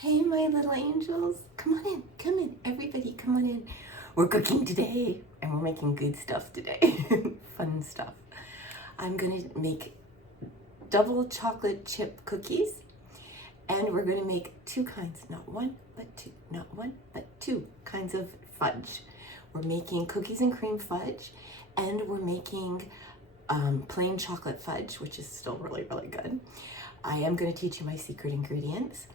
Hey, my little angels. Come in, everybody, come on in. We're cooking today, and we're making good stuff today. Fun stuff. I'm gonna make double chocolate chip cookies, and we're gonna make two kinds, not one, but two kinds of fudge. We're making cookies and cream fudge, and we're making plain chocolate fudge, which is still really, really good. I am gonna teach you my secret ingredients.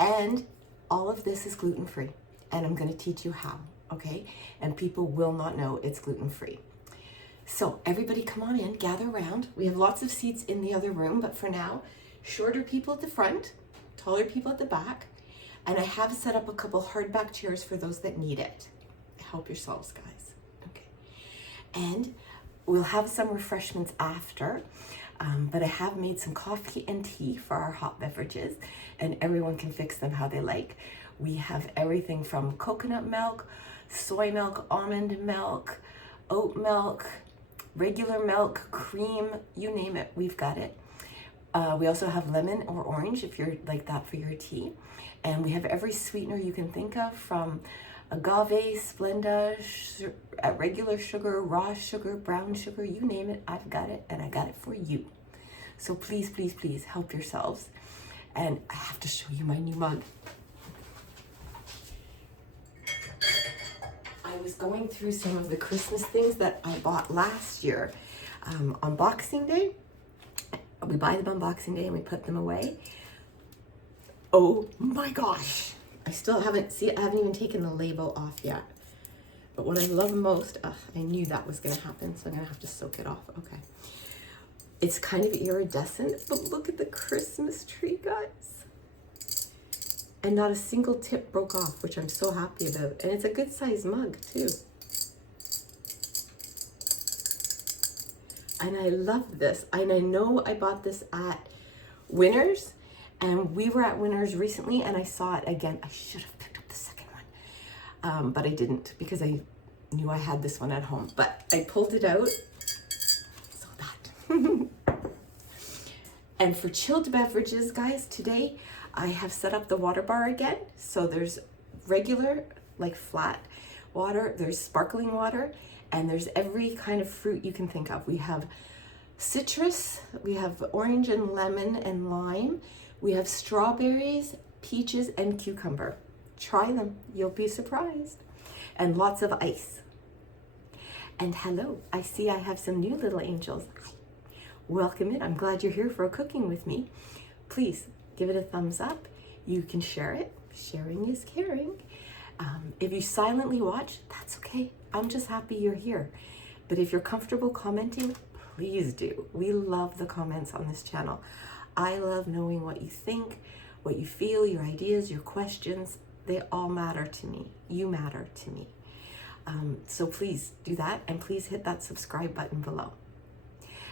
And all of this is gluten-free, and I'm going to teach you how, okay? And people will not know it's gluten-free. So everybody come on in, gather around. We have lots of seats in the other room, but for now, shorter people at the front, taller people at the back, and I have set up a couple hardback chairs for those that need it. Help yourselves, guys, okay? And we'll have some refreshments after. But I have made some coffee and tea for our hot beverages, and everyone can fix them how they like. We have everything from coconut milk, soy milk, almond milk, oat milk, regular milk, cream, you name it, we've got it. We also have lemon or orange if you're like that for your tea. And we have every sweetener you can think of, from agave, Splenda, regular sugar, raw sugar, brown sugar, you name it, I've got it, and I got it for you. So please, please, please help yourselves. And I have to show you my new mug. I was going through some of the Christmas things that I bought last year on Boxing Day. We buy them on Boxing Day and we put them away. Oh my gosh. I haven't even taken the label off yet. But what I love most, I knew that was gonna happen, so I'm gonna have to soak it off, okay. It's kind of iridescent, but look at the Christmas tree, guys. And not a single tip broke off, which I'm so happy about. And it's a good size mug too. And I love this. And I know I bought this at Winners, and we were at Winners recently, and I saw it again. I should have picked up the second one, but I didn't because I knew I had this one at home. But I pulled it out, so that. And for chilled beverages, guys, today I have set up the water bar again. So there's regular, like flat water, there's sparkling water, and there's every kind of fruit you can think of. We have citrus, we have orange and lemon and lime. We have strawberries, peaches, and cucumber. Try them, you'll be surprised. And lots of ice. And hello, I see I have some new little angels. Hi. Welcome in, I'm glad you're here for cooking with me. Please give it a thumbs up. You can share it, sharing is caring. If you silently watch, that's okay. I'm just happy you're here. But if you're comfortable commenting, please do. We love the comments on this channel. I love knowing what you think, what you feel, your ideas, your questions. They all matter to me. You matter to me. So please do that, and please hit that subscribe button below.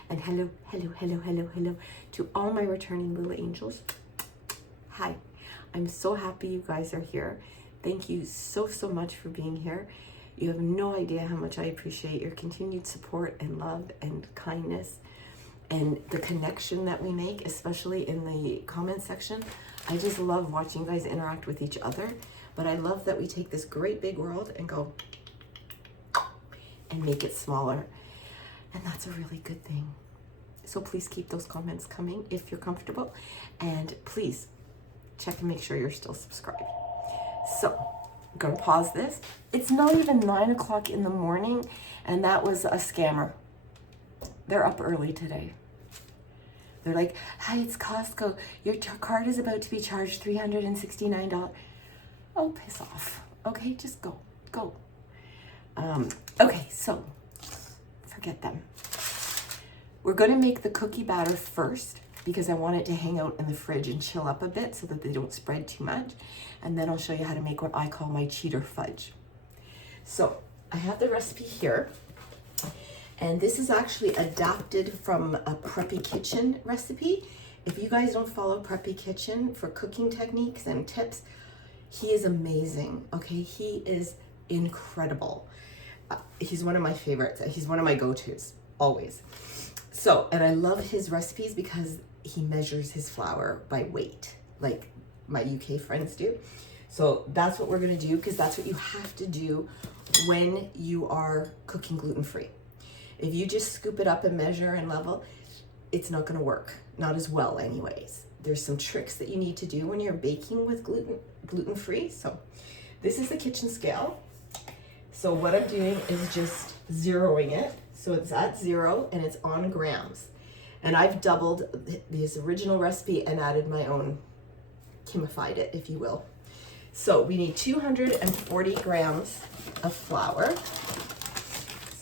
And hello, hello, hello, hello, hello to all my returning little angels. Hi, I'm so happy you guys are here. Thank you so, so much for being here. You have no idea how much I appreciate your continued support and love and kindness, and the connection that we make, especially in the comment section. I just love watching you guys interact with each other, but I love that we take this great big world and go and make it smaller. And that's a really good thing. So please keep those comments coming if you're comfortable, and please check and make sure you're still subscribed. So I'm gonna pause this. It's not even 9 o'clock in the morning, and that was a scammer. They're up early today. They're like, hi, it's Costco. Your card is about to be charged $369. Oh, piss off. Okay, just go. Okay, so forget them. We're gonna make the cookie batter first because I want it to hang out in the fridge and chill up a bit so that they don't spread too much. And then I'll show you how to make what I call my cheater fudge. So I have the recipe here. And this is actually adapted from a Preppy Kitchen recipe. If you guys don't follow Preppy Kitchen for cooking techniques and tips, he is amazing, okay? He is incredible. He's one of my favorites. He's one of my go-tos, always. So, and I love his recipes because he measures his flour by weight. Like, my UK friends do. So that's what we're gonna do, because that's what you have to do when you are cooking gluten-free. If you just scoop it up and measure and level, it's not gonna work, not as well anyways. There's some tricks that you need to do when you're baking with gluten-free. So this is the kitchen scale. So what I'm doing is just zeroing it. So it's at 0 and it's on grams. And I've doubled this original recipe and added my own, Kimified it, if you will. So we need 240 grams of flour.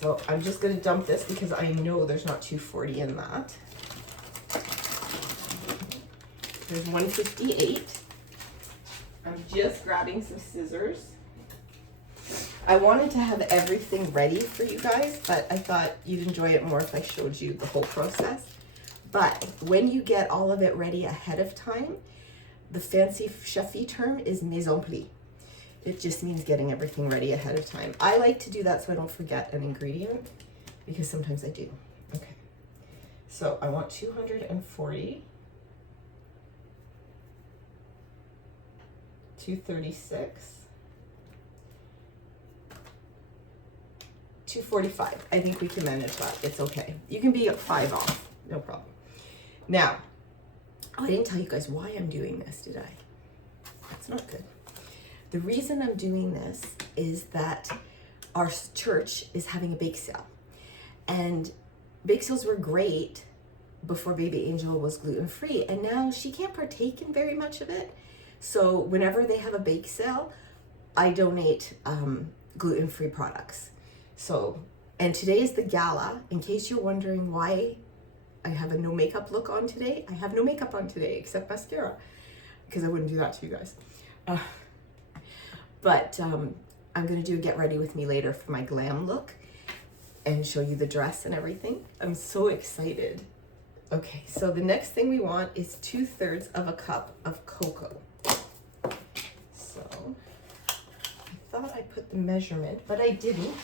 So I'm just gonna dump this because I know there's not 240 in that. There's 158. I'm just grabbing some scissors. I wanted to have everything ready for you guys, but I thought you'd enjoy it more if I showed you the whole process. But when you get all of it ready ahead of time, the fancy chefy term is mise en plie. It just means getting everything ready ahead of time. I like to do that so I don't forget an ingredient, because sometimes I do. Okay, so I want 240, 236, 245. I think we can manage that. It's okay. You can be 5 off, no problem. Now, I didn't tell you guys why I'm doing this, did I? That's not good. The reason I'm doing this is that our church is having a bake sale. And bake sales were great before baby Angel was gluten-free, and now she can't partake in very much of it. So whenever they have a bake sale, I donate gluten-free products. So, and today is the gala. In case you're wondering why I have a no makeup look on today, I have no makeup on today except mascara, because I wouldn't do that to you guys. But I'm gonna do a get ready with me later for my glam look and show you the dress and everything. I'm so excited. Okay, so the next thing we want is 2/3 of a cup of cocoa. So I thought I put the measurement, but I didn't.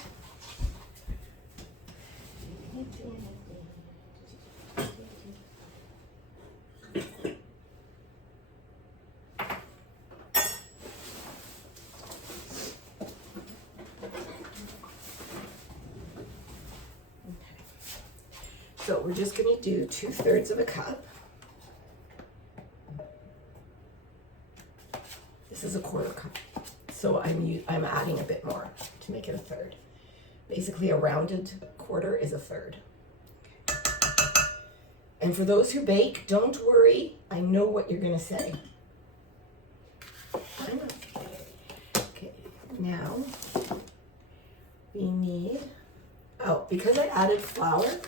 So we're just going to do 2/3 of a cup. This is a 1/4 cup. So I'm adding a bit more to make it a 1/3. Basically a rounded 1/4 is a 1/3. Okay. And for those who bake, don't worry. I know what you're going to say. Okay, now we need, because I added flour,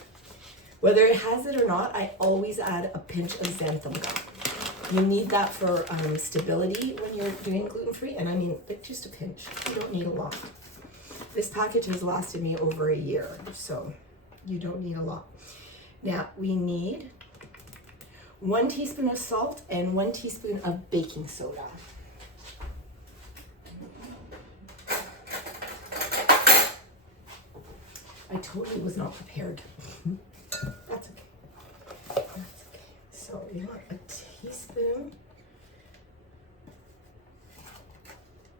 whether it has it or not, I always add a pinch of xanthan gum. You need that for stability when you're doing gluten-free, and I mean, like, just a pinch. You don't need a lot. This package has lasted me over a year, so you don't need a lot. Now, we need 1 teaspoon of salt and 1 teaspoon of baking soda. I totally was not prepared. That's okay. That's okay. So you want a teaspoon.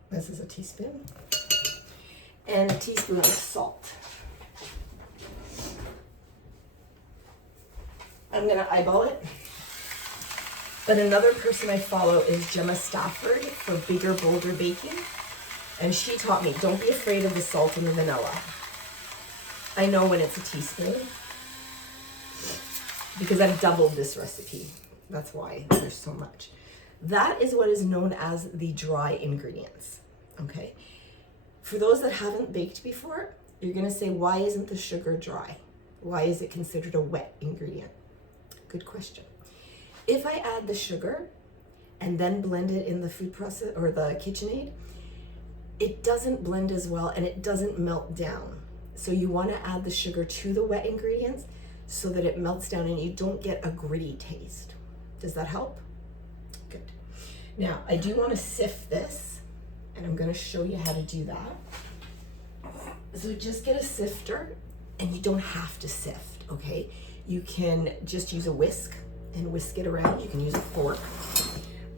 This is a teaspoon. And a teaspoon of salt. I'm gonna eyeball it. But another person I follow is Gemma Stafford for Bigger, Bolder Baking. And she taught me, don't be afraid of the salt and the vanilla. I know when it's a teaspoon, because I've doubled this recipe. That's why there's so much. That is what is known as the dry ingredients, okay? For those that haven't baked before, you're gonna say, why isn't the sugar dry? Why is it considered a wet ingredient? Good question. If I add the sugar and then blend it in the food process or the KitchenAid, it doesn't blend as well and it doesn't melt down. So you wanna add the sugar to the wet ingredients so that it melts down and you don't get a gritty taste. Does that help? Good. Now, I do want to sift this, and I'm going to show you how to do that. So just get a sifter, and you don't have to sift, okay? You can just use a whisk and whisk it around. You can use a fork.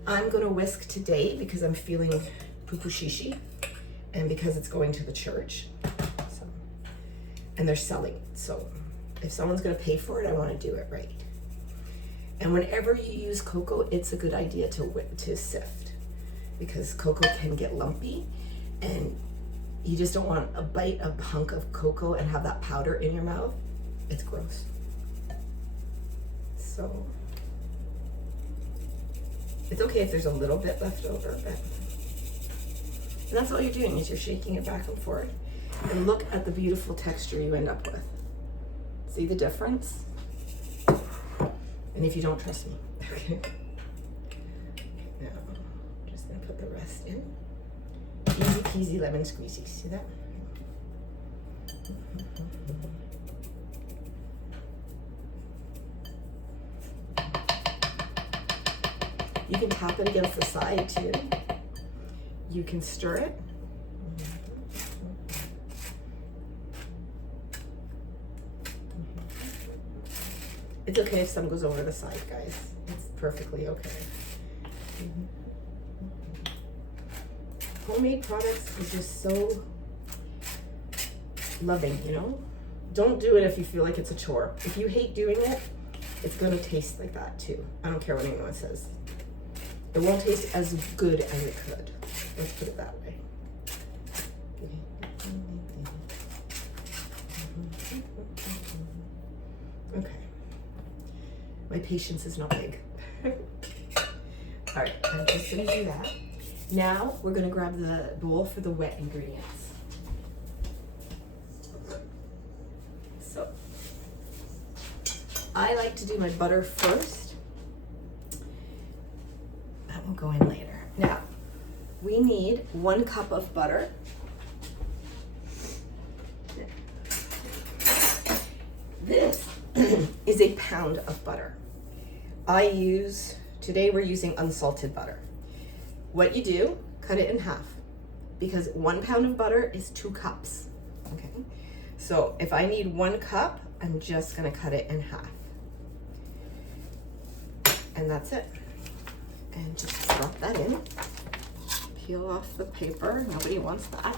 I'm gonna whisk today because I'm feeling poo-poo shishi and because it's going to the church. So, and they're selling it. So if someone's gonna pay for it, I wanna do it right. And whenever you use cocoa, it's a good idea to sift because cocoa can get lumpy and you just don't want to bite a hunk of cocoa and have that powder in your mouth. It's gross. So it's okay if there's a little bit left over, but and that's all you're doing is you're shaking it back and forth. And look at the beautiful texture you end up with. See the difference? And if you don't trust me, okay. Now, I'm just gonna put the rest in. Easy peasy lemon squeezy, see that? You can tap it against the side too. You can stir it. It's okay if some goes over the side, guys. It's perfectly okay. Homemade products is just so loving, you know? Don't do it if you feel like it's a chore. If you hate doing it, it's gonna taste like that too. I don't care what anyone says. It won't taste as good as it could. Let's put it that way. Okay. My patience is not big. All right, I'm just gonna do that. Now we're gonna grab the bowl for the wet ingredients. So I like to do my butter first. That will go in later. Now we need 1 cup of butter. This is a pound of butter. Today we're using unsalted butter. What you do, cut it in half because 1 pound of butter is 2 cups, okay? So if I need 1 cup, I'm just gonna cut it in half. And that's it. And just drop that in. Peel off the paper, nobody wants that.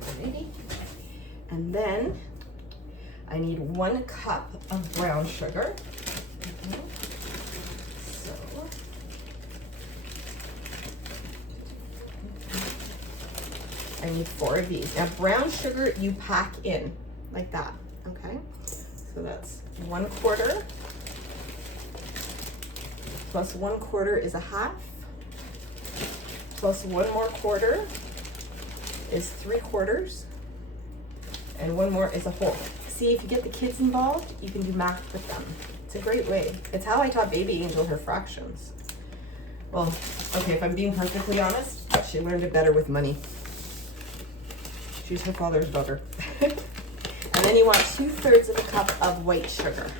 Alrighty. And then I need 1 cup of brown sugar. So, I need 4 of these. Now brown sugar you pack in like that, okay? So that's 1/4 plus 1/4 is a half, plus 1 more quarter is 3/4, and 1 more is a whole. See, if you get the kids involved, you can do math with them. It's a great way. It's how I taught baby Angel her fractions. Well, okay, if I'm being perfectly honest, she learned it better with money. She's her father's daughter. And then you want 2/3 of a cup of white sugar.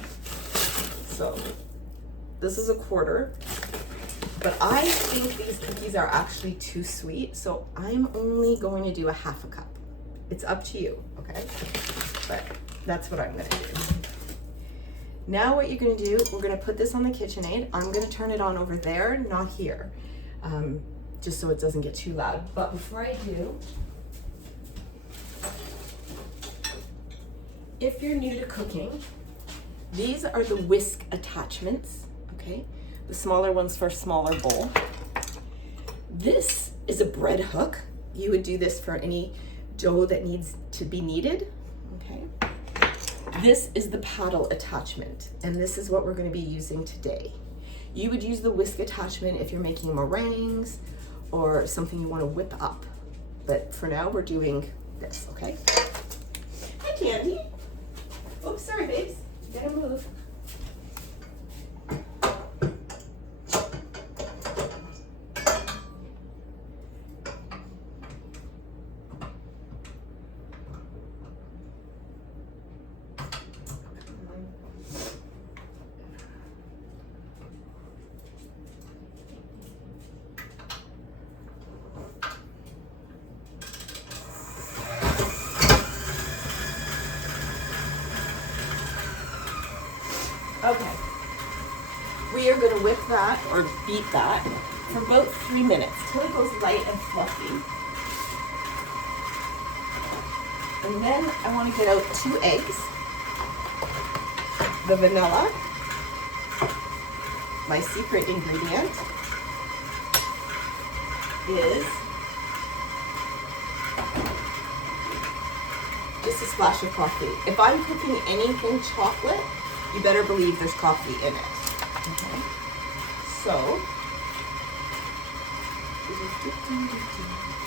So this is 1/4, but I think these cookies are actually too sweet, so I'm only going to do a 1/2 cup. It's up to you, okay? But that's what I'm gonna do. Now what you're gonna do, we're gonna put this on the KitchenAid. I'm gonna turn it on over there, not here, just so it doesn't get too loud. But before I do, if you're new to cooking, these are the whisk attachments, okay? The smaller ones for a smaller bowl. This is a bread hook. You would do this for any dough that needs to be kneaded, okay? This is the paddle attachment, and this is what we're going to be using today. You would use the whisk attachment if you're making meringues or something you want to whip up, but for now we're doing this, okay? Hi, Candy. Oops, sorry, babes. You gotta move. Okay, we are going to whip cook that or beat that for about 3 minutes till it goes light and fluffy. And then I want to get out 2 eggs, the vanilla, my secret ingredient is just a splash of coffee. If I'm cooking anything chocolate, you better believe there's coffee in it. Okay. So,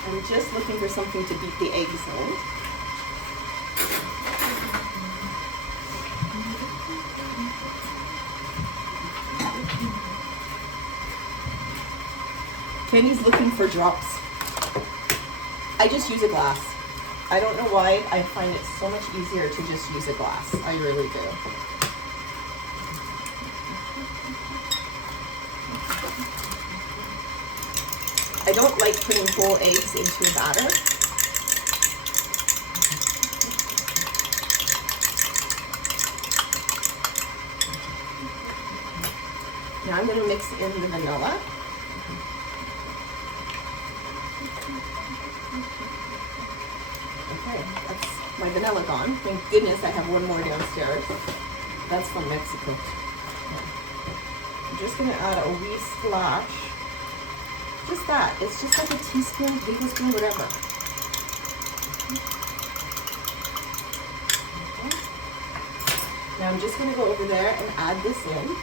I'm just looking for something to beat the eggs in. Kenny's looking for drops. I just use a glass. I don't know why, I find it so much easier to just use a glass. I really do. I don't like putting whole eggs into a batter. Now I'm going to mix in the vanilla. Okay, that's my vanilla gone. Thank goodness I have one more downstairs. That's from Mexico. Okay. I'm just going to add a wee splash. Just that. It's just like a teaspoon, tablespoon, whatever. Okay. Now I'm just going to go over there and add this in.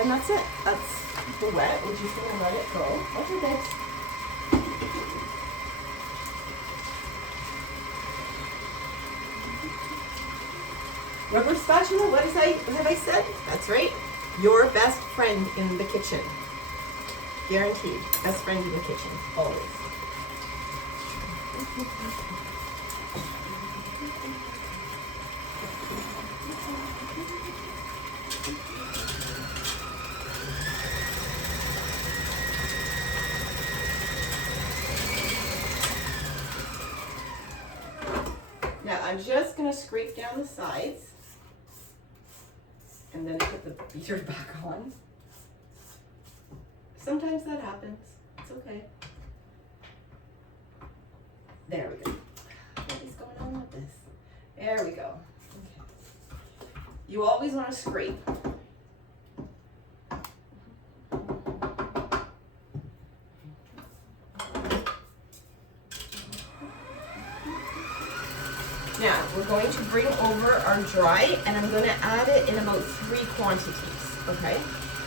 And that's it. That's the wet. We're just going to let it go. Watch your legs. Rubber spatula, what have I said? That's right. Your best friend in the kitchen. Guaranteed. Best friend in the kitchen. Always. Now I'm just going to scrape down the sides and then put the beater back on. Sometimes that happens. It's okay. There we go. What is going on with this? There we go. Okay. You always want to scrape. Now, we're going to bring over our dry, and I'm going to add it in about 3 quantities, okay?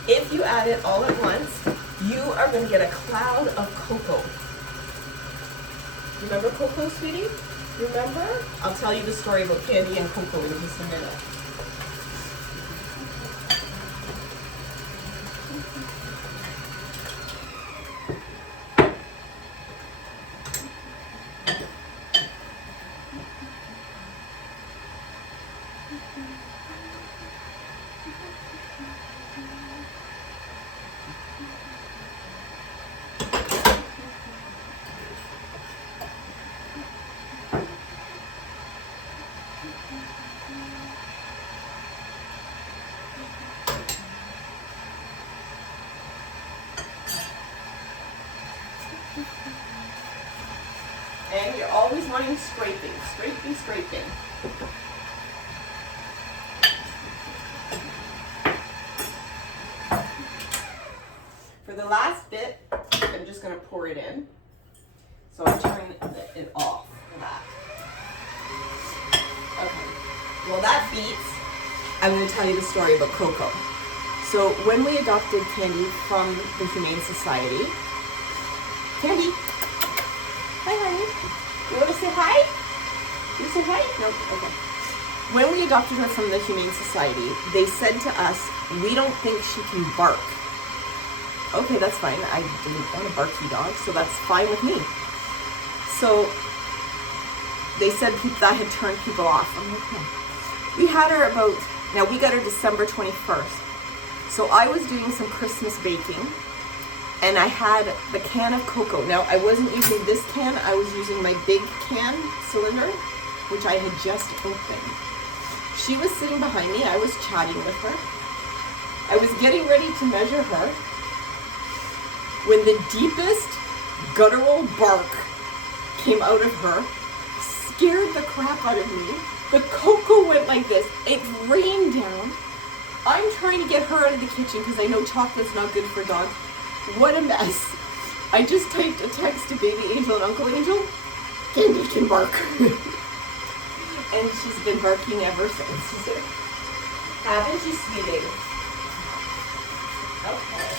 If you add it all at once, you are going to get a cloud of cocoa. Remember cocoa, sweetie? Remember? I'll tell you the story about candy and cocoa in just a minute. And you're always wanting scraping, scraping, scraping. For the last bit, I'm just going to pour it in. So I turn it off for that. Okay. Well, that beats. I'm going to tell you the story about cocoa. So when we adopted Candy from the Humane Society, Candy, hi honey, you want to say hi? You say hi? No? Okay. When we adopted her from the Humane Society, they said to us, we don't think she can bark. Okay, that's fine. I didn't want a barky dog, so that's fine with me. So they said that had turned people off. I'm like, okay. We had her about, now we got her December 21st. So I was doing some Christmas baking, And I had the can of cocoa. Now, I wasn't using this can. I was using my big can cylinder, which I had just opened. She was sitting behind me. I was chatting with her. I was getting ready to measure her when the deepest guttural bark came out of her, scared the crap out of me. The cocoa went like this. It rained down. I'm trying to get her out of the kitchen because I know chocolate's not good for dogs. What a mess. I just typed a text to Baby Angel and Uncle Angel. Candy can bark. And she's been barking ever since. Haven't you, sweetie? Okay.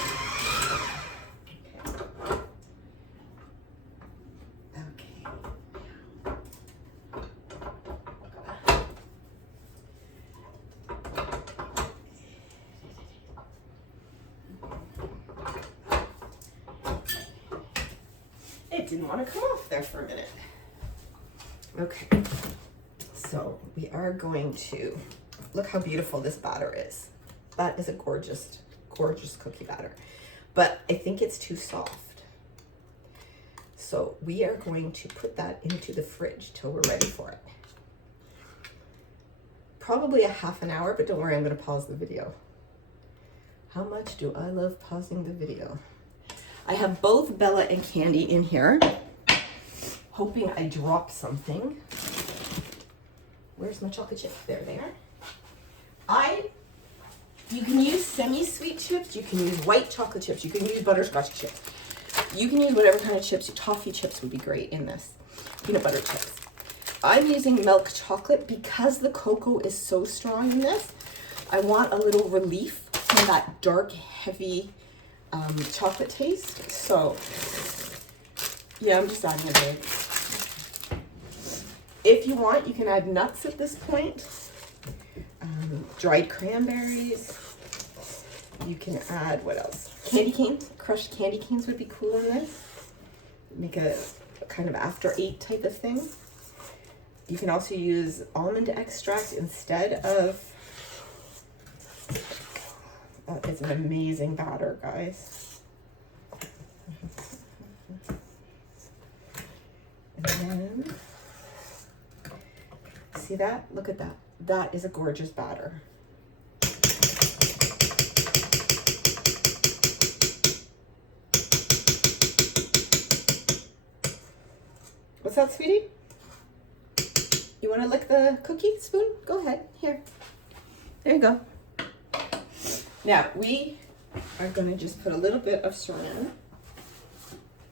Didn't want to come off there for a minute. Okay, so we are going to look how beautiful this batter is. That is a gorgeous, gorgeous cookie batter, but I think it's too soft. So we are going to put that into the fridge till we're ready for it. Probably a half an hour, but don't worry, I'm going to pause the video. How much do I love pausing the video? I have both Bella and Candy in here, hoping I drop something. Where's my chocolate chip? There they are. You can use semi-sweet chips, you can use white chocolate chips, you can use butterscotch chips. You can use whatever kind of chips. Toffee chips would be great in this. Peanut butter chips. I'm using milk chocolate because the cocoa is so strong in this. I want a little relief from that dark, heavy chocolate taste. So yeah, I'm just adding a bit. If you want, you can add nuts at this point. Dried cranberries. You can add, what else? Candy canes. Crushed candy canes would be cool in this. Make a kind of after 8 type of thing. You can also use almond extract instead of. That is an amazing batter, guys. And then, see that? Look at that. That is a gorgeous batter. What's that, sweetie? You want to lick the cookie spoon? Go ahead. Here. There you go. Now, we are going to just put a little bit of saran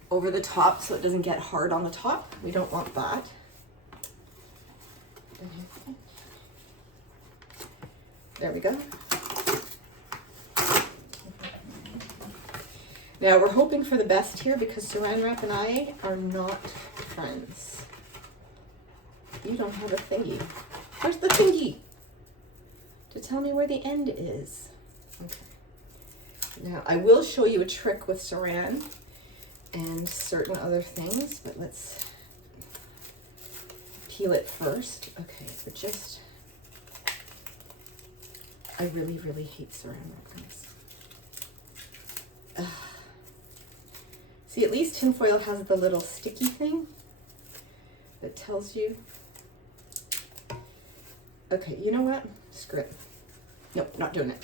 over the top so it doesn't get hard on the top. We don't want that. There we go. Now, we're hoping for the best here because Saran Wrap and I are not friends. You don't have a thingy. Where's the thingy? To tell me where the end is. Okay. Now, I will show you a trick with saran and certain other things, but let's peel it first. Okay, so just, I really, really hate saran wrap, guys. See, at least tinfoil has the little sticky thing that tells you. Okay, you know what? Screw it. Nope, not doing it.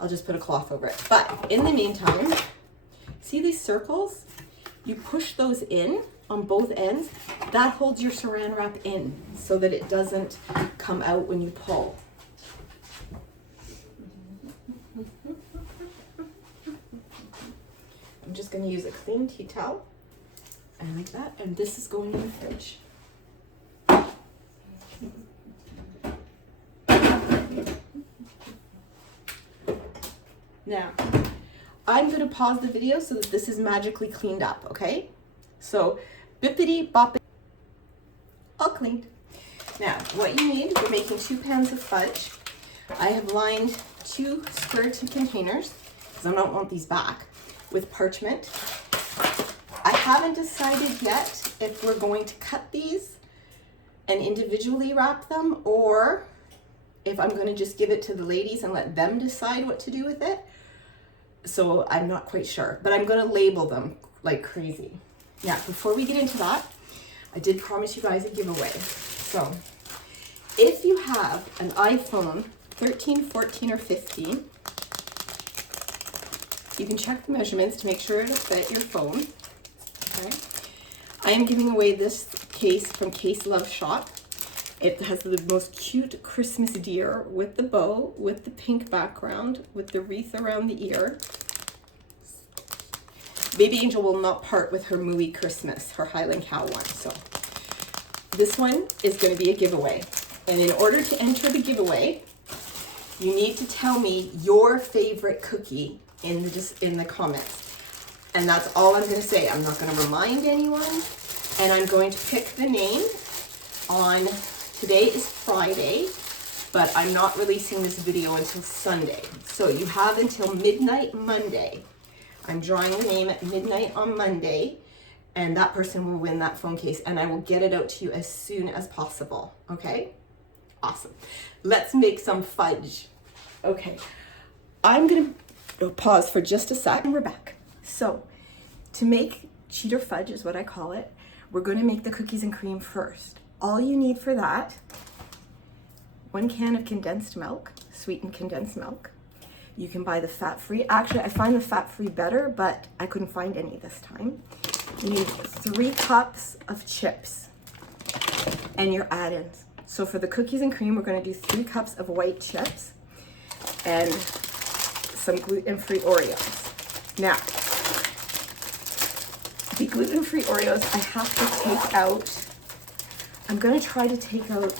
I'll just put a cloth over it. But in the meantime, see these circles? You push those in on both ends. That holds your saran wrap in so that it doesn't come out when you pull. I'm just going to use a clean tea towel and like that, and this is going in the fridge. Now, I'm going to pause the video so that this is magically cleaned up, okay? So, bippity boppity, all cleaned. Now, what you need, we're making 2 pans of fudge. I have lined 2 square containers, because I don't want these back, with parchment. I haven't decided yet if we're going to cut these and individually wrap them, or if I'm going to just give it to the ladies and let them decide what to do with it. So I'm not quite sure, but I'm gonna label them like crazy. Now, before we get into that, I did promise you guys a giveaway. So if you have an iPhone 13, 14, or 15, you can check the measurements to make sure it'll fit your phone. Okay. I am giving away this case from Caseluvshop. It has the most cute Christmas deer with the bow, with the pink background, with the wreath around the ear. Baby Angel will not part with her Mooey Christmas, her Highland Cow one. So this one is going to be a giveaway. And in order to enter the giveaway, you need to tell me your favorite cookie in the comments. And that's all I'm going to say. I'm not going to remind anyone. And I'm going to pick the name on, today is Friday, but I'm not releasing this video until Sunday. So you have until midnight Monday. I'm drawing the name at midnight on Monday, and that person will win that phone case, and I will get it out to you as soon as possible, okay? Awesome. Let's make some fudge. Okay, I'm gonna pause for just a sec, and we're back. So, to make cheater fudge is what I call it, we're gonna make the cookies and cream first. All you need for that, 1 can of condensed milk, sweetened condensed milk. You can buy the fat-free. Actually, I find the fat-free better, but I couldn't find any this time. You need 3 cups of chips and your add-ins. So for the cookies and cream, we're gonna do 3 cups of white chips and some gluten-free Oreos. Now, the gluten-free Oreos, I have to take out, I'm gonna try to take out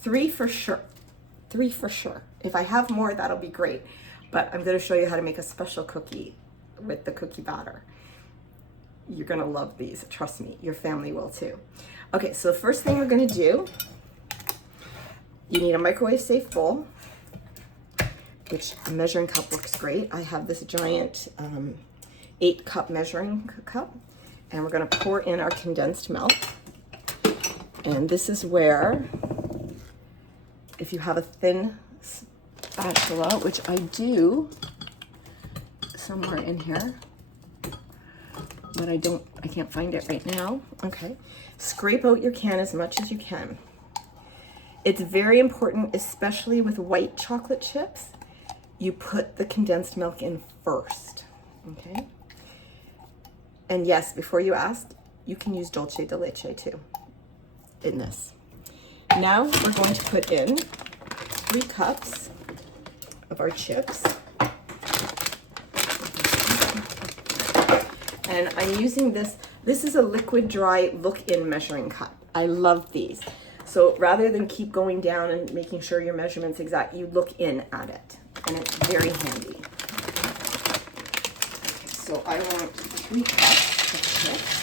3 for sure. 3 for sure. If I have more, that'll be great. But I'm gonna show you how to make a special cookie with the cookie batter. You're gonna love these, trust me, your family will too. Okay, so the first thing we're gonna do, you need a microwave safe bowl, which a measuring cup works great. I have this giant 8-cup measuring cup, and we're gonna pour in our condensed milk. And this is where, if you have a thin spatula, which I do somewhere in here, but I can't find it right now. Okay, scrape out your can as much as you can. It's very important, especially with white chocolate chips, you put the condensed milk in first, okay? And yes, before you ask, you can use dulce de leche too in this. Now we're going to put in 3 cups of our chips. And I'm using this is a liquid dry look-in measuring cup. I love these. So rather than keep going down and making sure your measurement's exact, you look in at it, and it's very handy. Okay, so I want 3 cups of chips.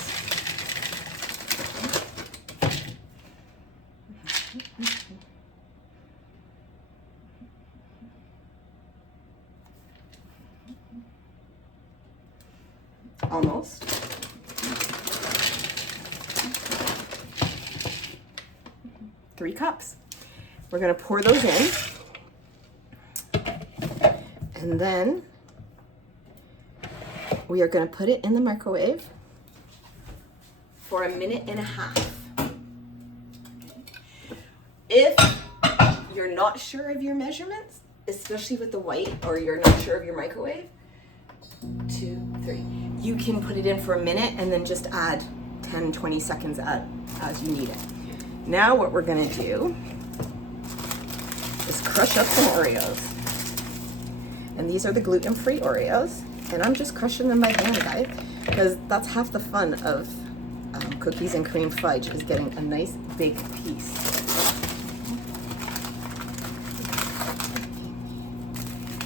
Almost. Three cups. We're going to pour those in. And then we are going to put it in the microwave for 1.5 minutes. If you're not sure of your measurements, especially with the white, or you're not sure of your microwave, 2, 3. You can put it in for 1 minute and then just add 10, 20 seconds as you need it. Now what we're gonna do is crush up some Oreos. And these are the gluten-free Oreos. And I'm just crushing them by hand, guys, because that's half the fun of cookies and cream fudge, is getting a nice big piece.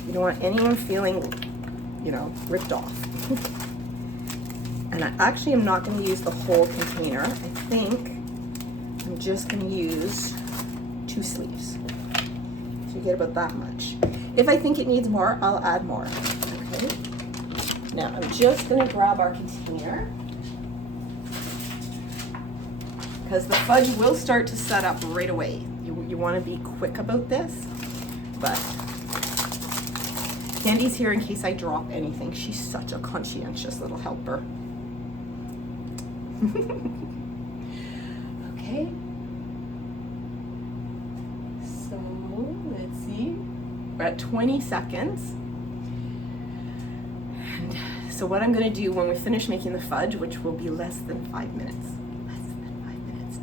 You don't want anyone feeling, ripped off. And I actually am not going to use the whole container. I think I'm just going to use 2 sleeves. So you get about that much. If I think it needs more, I'll add more. Okay. Now I'm just going to grab our container, because the fudge will start to set up right away. You want to be quick about this, but Candy's here in case I drop anything. She's such a conscientious little helper. Okay. So let's see. We're at 20 seconds. And so what I'm going to do when we finish making the fudge, which will be less than 5 minutes,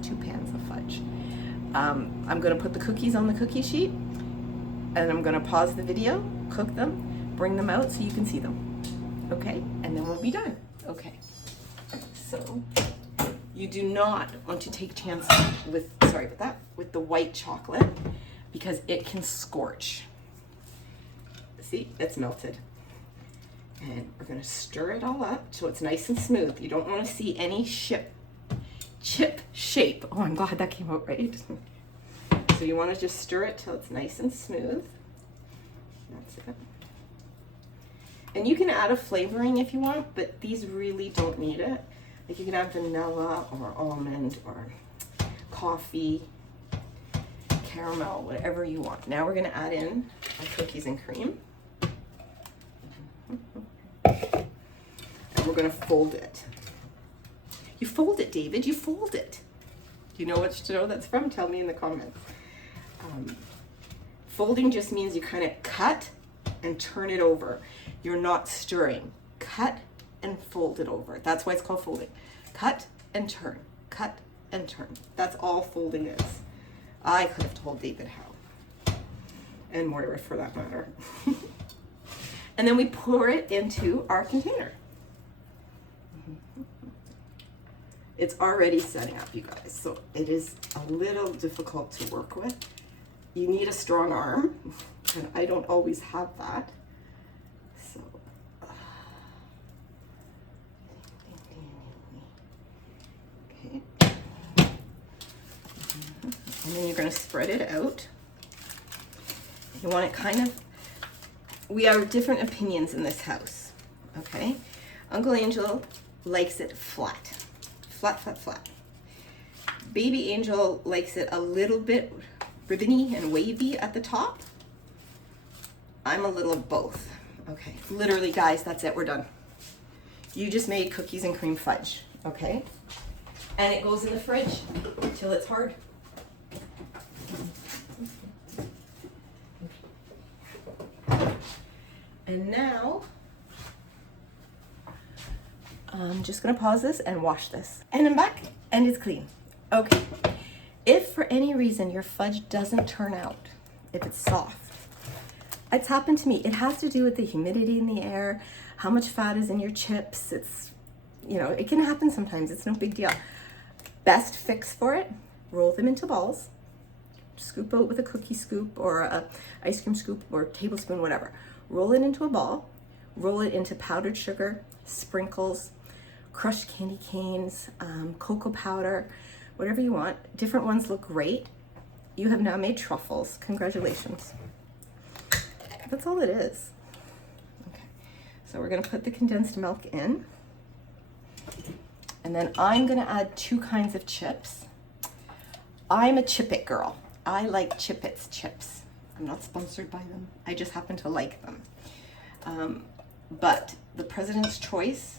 2 pans of fudge. I'm going to put the cookies on the cookie sheet, and I'm going to pause the video, cook them, bring them out so you can see them. Okay, and then we'll be done. Okay, so you do not want to take chances with, sorry about that, with the white chocolate, because it can scorch. See, it's melted. And we're going to stir it all up so it's nice and smooth. You don't want to see any chip shape. Oh, I'm glad that came out right. So you want to just stir it till it's nice and smooth. That's it. And you can add a flavoring if you want, but these really don't need it. Like you can add vanilla or almond or coffee, caramel, whatever you want. Now we're going to add in our cookies and cream. And we're going to fold it. You fold it, David, you fold it. Do you know which show that's from? Tell me in the comments. Folding just means you kind of cut and turn it over. You're not stirring. Cut and fold it over. That's why it's called folding. Cut and turn. Cut and turn. That's all folding is. I could have told David how. And Moira for that matter. And then we pour it into our container. It's already setting up, you guys, so it is a little difficult to work with. You need a strong arm, and I don't always have that. So, okay. And then you're going to spread it out. You want it kind of, we have different opinions in this house, okay? Uncle Angel likes it flat. Flat. Baby Angel likes it a little bit ribbony and wavy at the top. I'm a little of both. Okay, literally guys, that's it, we're done. You just made cookies and cream fudge, okay? And it goes in the fridge till it's hard. And now, I'm just gonna pause this and wash this. And I'm back, and it's clean. Okay, if for any reason your fudge doesn't turn out, if it's soft, it's happened to me. It has to do with the humidity in the air, how much fat is in your chips. It's, you know, it can happen sometimes, it's no big deal. Best fix for it, roll them into balls, scoop out with a cookie scoop or a ice cream scoop or tablespoon, whatever. Roll it into a ball, roll it into powdered sugar, sprinkles, crushed candy canes, cocoa powder, whatever you want. Different ones look great. You have now made truffles. Congratulations. That's all it is. Okay, so we're gonna put the condensed milk in. And then I'm gonna add 2 kinds of chips. I'm a Chip It girl. I like Chip It's chips. I'm not sponsored by them. I just happen to like them. But the President's Choice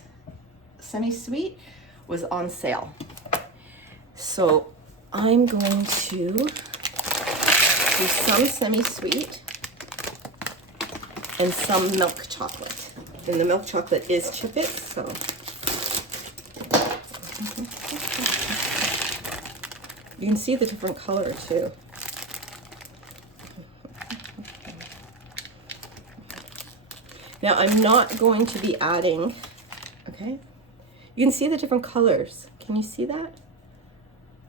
semi-sweet was on sale. So I'm going to do some semi-sweet and some milk chocolate. And the milk chocolate is Chip It, so. You can see the different color too. Now I'm not going to be adding, okay? You can see the different colors. Can you see that?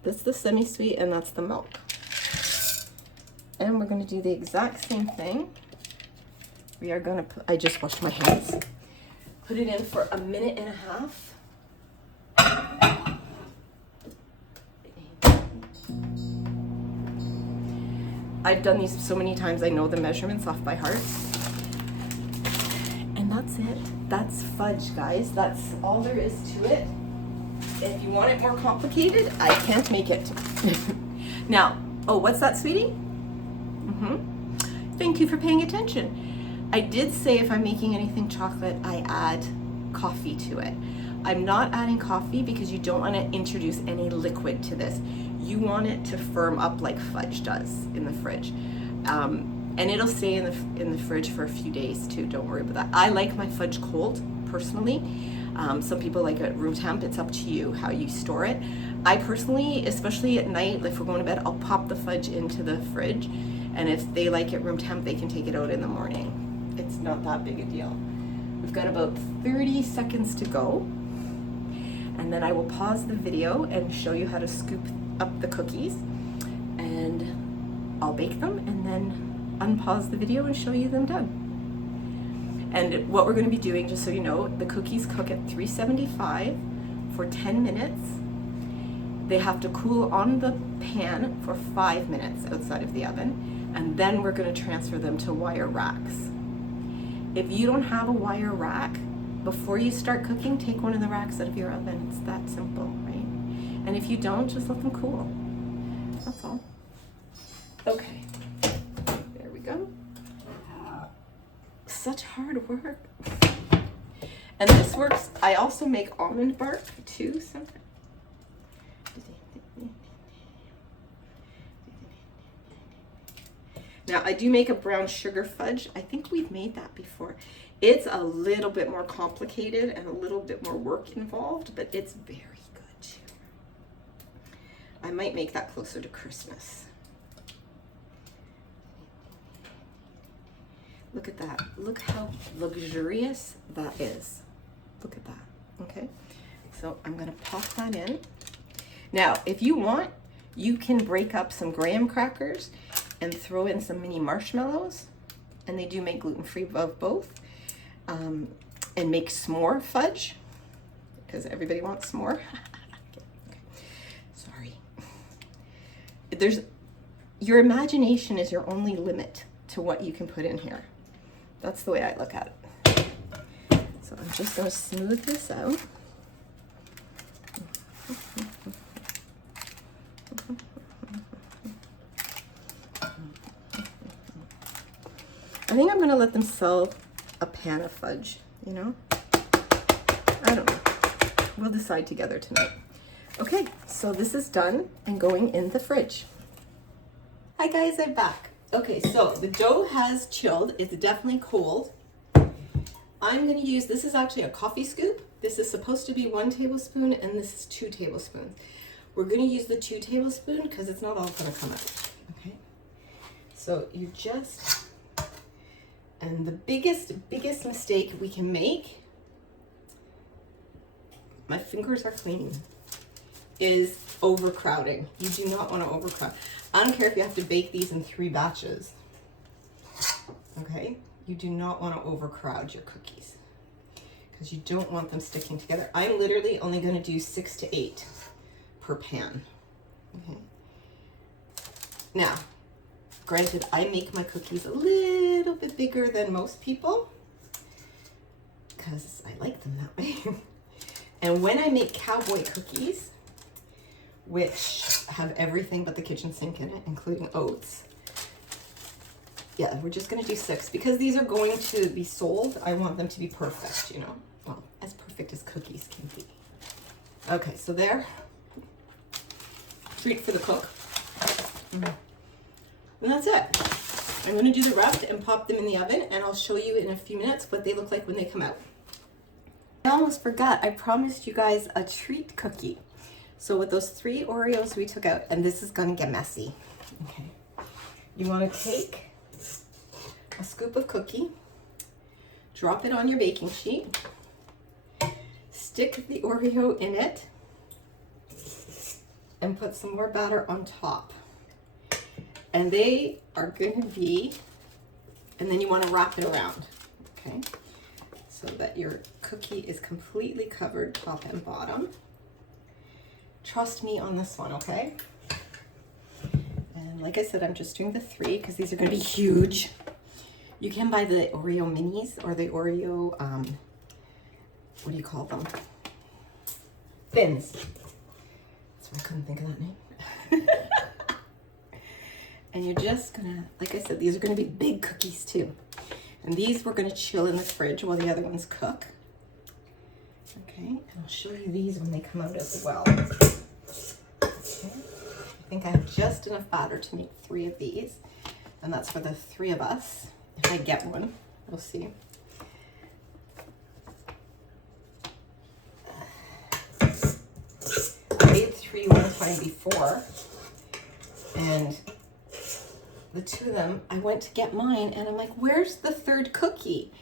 This is the semi-sweet and that's the milk. And we're gonna do the exact same thing. We are gonna put, I just washed my hands. Put it in for 1.5 minutes. I've done these so many times, I know the measurements off by heart. And that's it. That's fudge, guys. That's all there is to it. If you want it more complicated, I can't make it. Now, oh, what's that, sweetie? Thank you for paying attention. I did say if I'm making anything chocolate, I add coffee to it. I'm not adding coffee because you don't want to introduce any liquid to this. You want it to firm up like fudge does in the fridge. And it'll stay in the fridge for a few days too, don't worry about that. I like my fudge cold, personally. Some people like it at room temp, it's up to you how you store it. I personally, especially at night, if we're going to bed, I'll pop the fudge into the fridge, and if they like it room temp, they can take it out in the morning. It's not that big a deal. We've got about 30 seconds to go, and then I will pause the video and show you how to scoop up the cookies, and I'll bake them, and then unpause the video and show you them done. And what we're going to be doing, just so you know, the cookies cook at 375 for 10 minutes. They have to cool on the pan for 5 minutes outside of the oven, and then we're going to transfer them to wire racks. If you don't have a wire rack, before you start cooking, take one of the racks out of your oven. It's that simple, right? And if you don't, just let them cool. That's all. Okay. Go. Such hard work. And this works. I also make almond bark too sometimes. Now I do make a brown sugar fudge. I think we've made that before. It's a little bit more complicated and a little bit more work involved, but it's very good too. I might make that closer to Christmas. Look at that. Look how luxurious that is. Look at that. Okay. So I'm going to pop that in. Now, if you want, you can break up some graham crackers and throw in some mini marshmallows. And they do make gluten-free of both. And make s'more fudge. Because everybody wants s'more. Okay. Sorry. Your imagination is your only limit to what you can put in here. That's the way I look at it. So I'm just going to smooth this out. I think I'm going to let them sell a pan of fudge, you know? I don't know. We'll decide together tonight. Okay, so this is done and going in the fridge. Hi guys, I'm back. Okay, so the dough has chilled. It's definitely cold. I'm going to use, this is actually a coffee scoop. This is supposed to be 1 tablespoon and this is 2 tablespoons. We're going to use the 2 tablespoon because it's not all going to come out. Okay, so you just, and the biggest mistake we can make, my fingers are clean, is overcrowding. You do not want to overcrowd. I don't care if you have to bake these in 3 batches. Okay? You do not want to overcrowd your cookies because you don't want them sticking together. I'm literally only going to do 6 to 8 per pan. Okay. Now, granted, I make my cookies a little bit bigger than most people because I like them that way. And when I make cowboy cookies, which have everything but the kitchen sink in it, including oats. Yeah, we're just gonna do 6 because these are going to be sold. I want them to be perfect, you know? Well, as perfect as cookies can be. Okay, so there. Treat for the cook. And that's it. I'm gonna do the rest and pop them in the oven, and I'll show you in a few minutes what they look like when they come out. I almost forgot, I promised you guys a treat cookie. So with those 3 Oreos we took out, and this is gonna get messy, okay? You wanna take a scoop of cookie, drop it on your baking sheet, stick the Oreo in it, and put some more batter on top. And they are gonna be, and then you wanna wrap it around, okay? So that your cookie is completely covered top and bottom. Trust me on this one, okay? And like I said, I'm just doing the 3 because these are going to be huge. You can buy the Oreo minis or the Oreo, what do you call them? Thins. That's why I couldn't think of that name. And you're just gonna, like I said, these are gonna be big cookies too. And these we're gonna chill in the fridge while the other ones cook. Okay, and I'll show you these when they come out as well. Okay. I think I have just enough batter to make 3 of these. And that's for the 3 of us. If I get one, we'll see. I made 3 one time before, and the 2 of them, I went to get mine, and I'm like, where's the 3rd cookie?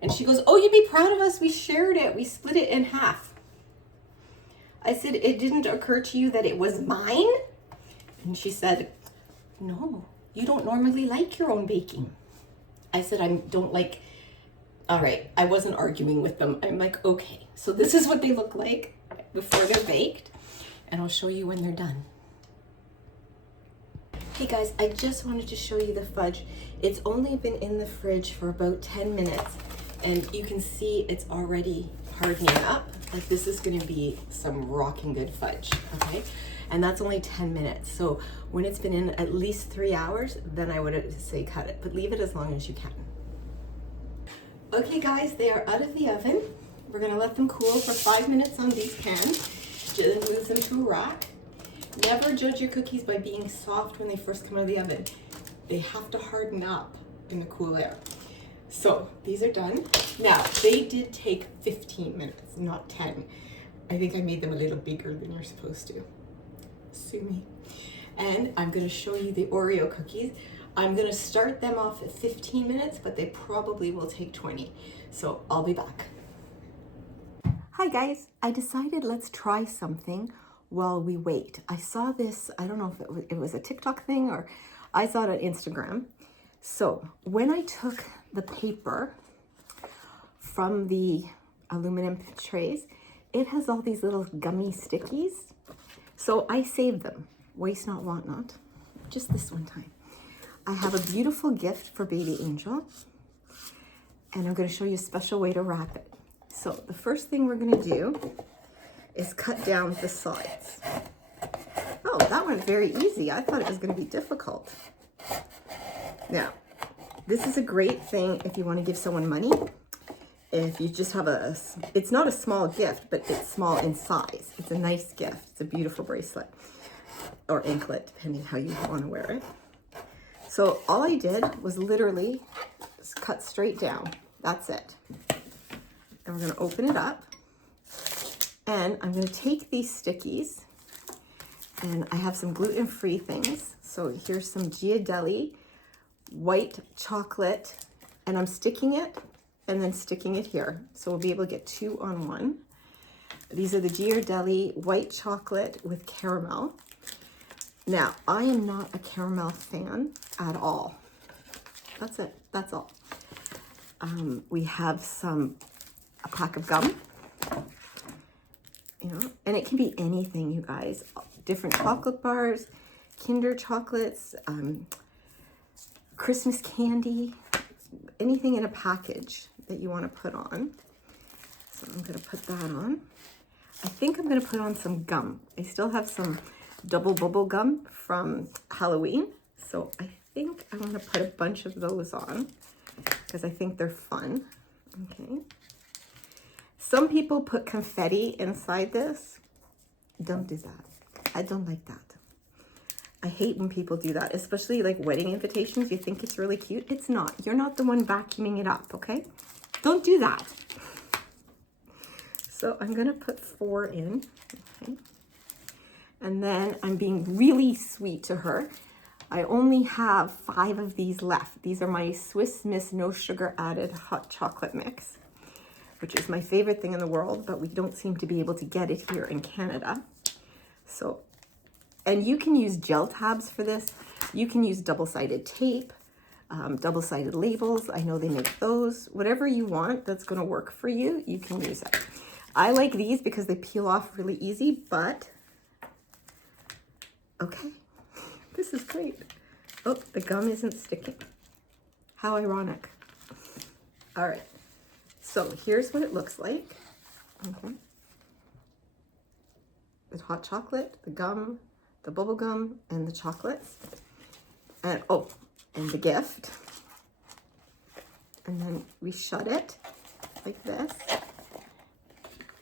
And she goes, oh, you'd be proud of us. We shared it. We split it in half. I said, it didn't occur to you that it was mine? And she said, no, you don't normally like your own baking. I said, I don't like, all right. I wasn't arguing with them. I'm like, okay, so this is what they look like before they're baked. And I'll show you when they're done. Hey guys, I just wanted to show you the fudge. It's only been in the fridge for about 10 minutes. And you can see it's already hardening up. Like this is gonna be some rocking good fudge, okay? And that's only 10 minutes. So when it's been in at least 3 hours, then I would say cut it, but leave it as long as you can. Okay guys, they are out of the oven. We're gonna let them cool for 5 minutes on these pans. Then move them to a rack. Never judge your cookies by being soft when they first come out of the oven. They have to harden up in the cool air. So these are done. Now, they did take 15 minutes, not 10. I think I made them a little bigger than you're supposed to. Sue me. And I'm gonna show you the Oreo cookies. I'm gonna start them off at 15 minutes, but they probably will take 20. So I'll be back. Hi guys, I decided let's try something while we wait. I saw this, I don't know if it was a TikTok thing or I saw it on Instagram. So when I took the paper from the aluminum trays, it has all these little gummy stickies. So I saved them, waste not, want not, just this one time. I have a beautiful gift for baby Angel, and I'm gonna show you a special way to wrap it. So the first thing we're gonna do is cut down the sides. Oh, that went very easy. I thought it was gonna be difficult. Now, this is a great thing if you wanna give someone money. If you just have it's not a small gift, but it's small in size. It's a nice gift. It's a beautiful bracelet or anklet, depending how you wanna wear it. So all I did was literally just cut straight down. That's it. And we're gonna open it up. And I'm gonna take these stickies, and I have some gluten-free things. So here's some Ghirardelli white chocolate, and I'm sticking it and then sticking it here. So we'll be able to get 2 on 1. These are the Ghirardelli white chocolate with caramel. Now, I am not a caramel fan at all. That's it, that's all. We have a pack of gum, you know, and it can be anything, you guys. Different chocolate bars, Kinder chocolates, Christmas candy, anything in a package that you want to put on. So I'm going to put that on. I think I'm going to put on some gum. I still have some double bubble gum from Halloween. So I think I want to put a bunch of those on because I think they're fun. Okay. Some people put confetti inside this. Don't do that. I don't like that. I hate when people do that, especially like wedding invitations. You think it's really cute. It's not. You're not the one vacuuming it up, okay? Don't do that. So I'm going to put 4 in. Okay. And then I'm being really sweet to her. I only have 5 of these left. These are my Swiss Miss no sugar added hot chocolate mix, which is my favorite thing in the world, but we don't seem to be able to get it here in Canada. So, and you can use gel tabs for this. You can use double-sided tape, double-sided labels. I know they make those. Whatever you want that's gonna work for you, you can use it. I like these because they peel off really easy, but okay, this is great. Oh, the gum isn't sticking. How ironic. All right, so here's what it looks like. Okay. The hot chocolate, the gum, the bubble gum, and the chocolates. And oh, and the gift. and then we shut it like this,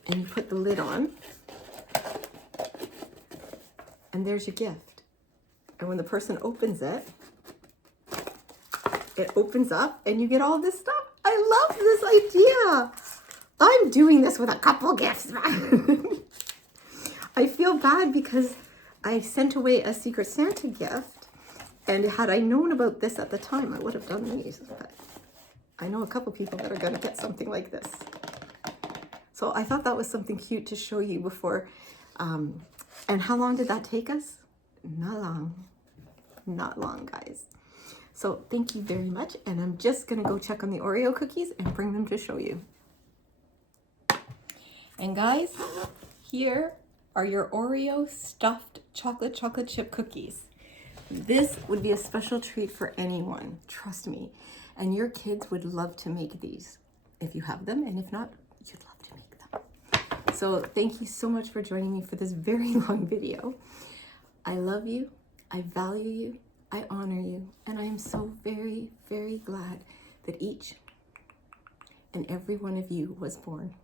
and you put the lid on, and there's your gift. And when the person opens it, it opens up and you get all this stuff. I love this idea. I'm doing this with a couple gifts. I feel bad because I sent away a Secret Santa gift, and had I known about this at the time, I would have done these. But I know a couple people that are going to get something like this. So I thought that was something cute to show you before. And how long did that take us? Not long. Not long, guys. So thank you very much. And I'm just going to go check on the Oreo cookies and bring them to show you. And guys, here are your Oreo stuffed chocolate chip cookies. This would be a special treat for anyone, trust me. And your kids would love to make these if you have them, and if not, you'd love to make them. So thank you so much for joining me for this very long video. I love you, I value you, I honor you, and I am so very, very glad that each and every one of you was born.